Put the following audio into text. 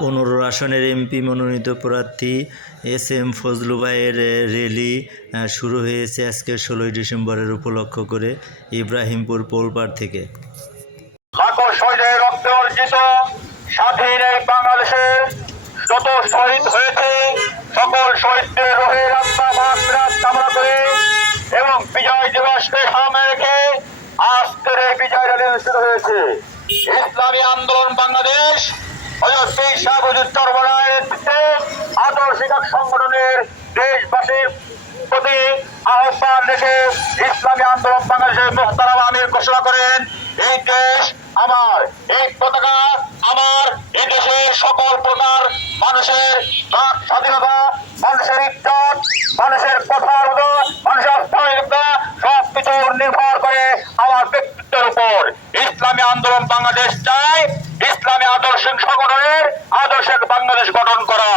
15 আসনের এমপি মনোনীত প্রার্থী এস এম ফজলু ভাইয়ের র্যালি শুরু হয়েছে আজকে 16 ডিসেম্বরের উপলক্ষ করে ইব্রাহিমপুর পোলপাড় থেকে। লাখো শহীদের রক্তে অর্জিত স্বাধীন এই বাংলাদেশের যত শহীদ হয়েছে সকল শহীদদের রোহের আত্মা মাগফিরাত কামনা করে এবং বিজয় দিবসকে সামনে রেখে আজকের এই বিজয় র্যালি অনুষ্ঠিত হয়েছে। ইসলামী আন্দোলন বাংলাদেশ আদর্শিক সংগঠনের দেশবাসীর প্রতি আহ্বান রেখে ইসলামী আন্দোলন বাংলাদেশের মোহতারাম আমির ঘোষণা করেন, এই দেশ আমার, এই পতাকা আমার, এই দেশের সকল প্রকার মানুষের বাক স্বাধীনতা, মানুষের ইজ্জত, মানুষের কথার মানুষের অস্থায়িত্বা সবকিছু নির্ভর করে আমার ব্যক্তিত্বের উপর। ইসলামী আন্দোলন বাংলাদেশ চায় ইসলামী আদর্শিক সংগঠনের আদর্শিক বাংলাদেশ গঠন করা।